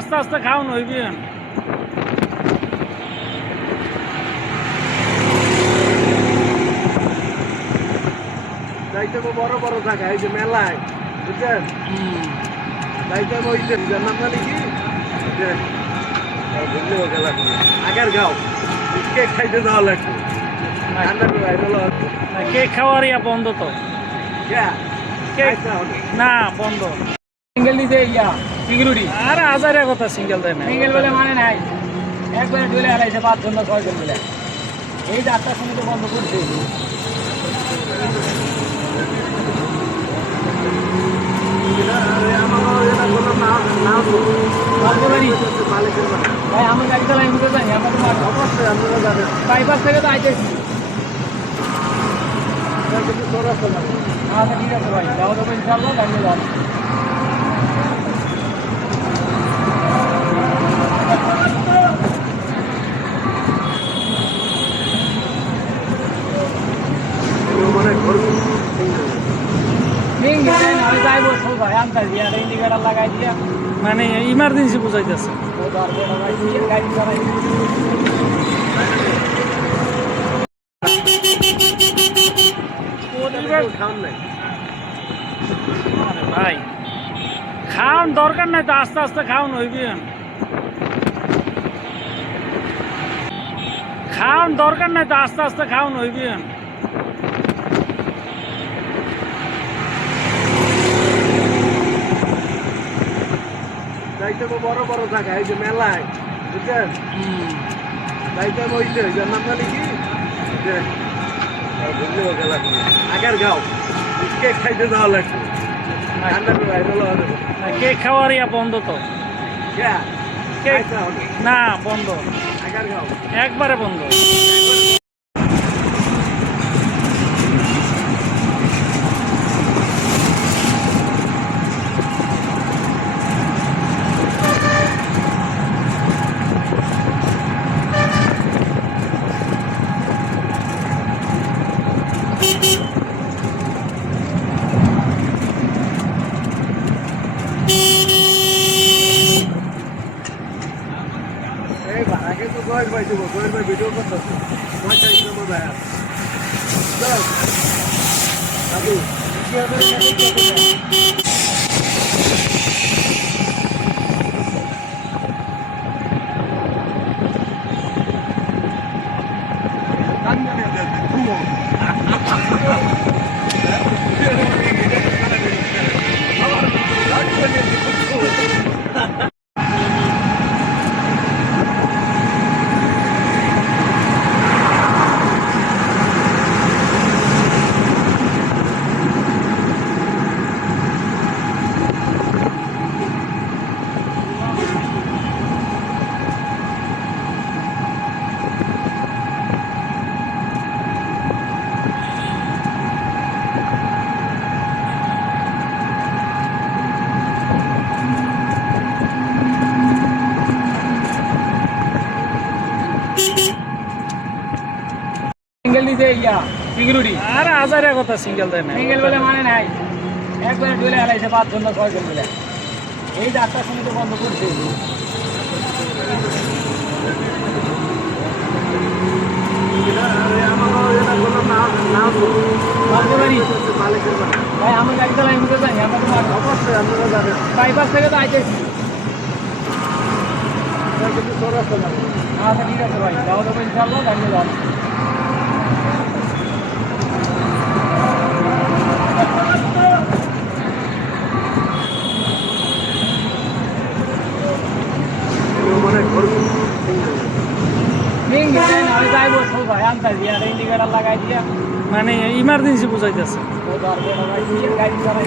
আস্তে আস্তে খাওন হইবি। যাইতে বড় বড় জায়গা এই যে মেলায় বুঝছেন যাইতে ওই যে নাম জানি কি আগের গাও কেক খাইতে যাওয়া লাগবে কেক খাওয়ার ইয়া বন্ধ তো, কেক না বন্ধ। সিঙ্গেল দিতে ইয়া সিকিউরিটি আর হাজারের কথা সিঙ্গেল দেয় না, সিঙ্গেল বলে মানে নাই, একবারে ঢুলে হারাইছে 5 জন 6 জন মিলে। এই 4টার সময় তো বন্ধ করছে। ভাই আমি গাড়ি চালাই আমি তো জানি, আমরা তো অবশ্যই আপনারা যাবেন বাইপাস থেকে তো আইতেছি। কিন্তু চৌরাস্তা যাবেন আচ্ছা ঠিক আছে ভাই, যাওয়া যাবো ইনশাআল্লাহ, গাড়ি যাবো। মানে ঘর আমি যাইবো সব ভাই আনতে দিয়া ইন্ডিকেটার লাগাই দিয়া মানে ইমার্জেন্সি বুঝাইতেছে। গাড়ি চালাই। খান নাই আরে ভাই খাওয়ান দরকার নাই তো, আস্তে আস্তে খাওন হইবি। খাওয়ান দরকার নাই তো, আস্তে আস্তে খাওন হইবি। যাইতে বড় বড় জায়গা এই যে মেলায় বুঝছেন যাইতে ওই যে নাম জানি কি আগের গাও কেক খাইতে যাওয়া লাগবে কেক খাওয়ার ইয়া বন্ধ তো, কেক না বন্ধ, আগের গাও একবারে বন্ধ। এই ভাড়াকে তো জয়ের ভাই দেবো, জয়ের ভাই ভিডিও করতেছে পয়সা হিসেবে ভাই দাদু সিঙ্গেল দিতে ইয়া সিকিউরিটি আর হাজারের কথা সিঙ্গেল দেয় না, সিঙ্গেল বলে মানে নাই, একবারে ঢুলে হারাইছে 5 জন 6 জন মিলে। এই 4টার সময় তো বন্ধ করছে। ভাই আমি গাড়ি চালাই আমি তো জানি, আমরা তো অবশ্যই আপনারা যাবেন বাইপাস থেকে তো আইতেছি। কিন্তু চৌরাস্তা যাবেন আচ্ছা ঠিক আছে ভাই, যাওয়া যাবো ইনশাআল্লাহ, গাড়ি যাবো। মানে ঘর আমি যাইবো সব ভাই আনতে দিয়া ইন্ডিকেটার লাগাই দিয়া মানে ইমার্জেন্সি বুঝাইতেছে। গাড়ি চালাই।